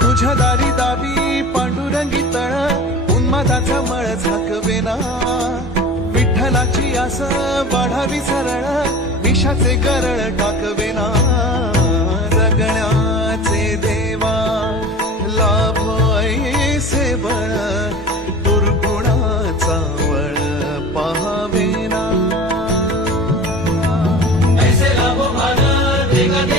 तुझ्या दारी दावी पांडुरंगी तळ उन्मादाचा मळ झाकवेना विठ्ठलाची आस वाढावी सरळ विषाचे गरळ टाकवेना जगण्याचे देवा लाभ ऐसे बळ दुर्गुणाचा वळ पाहावेना ऐसे लाभो भान देगा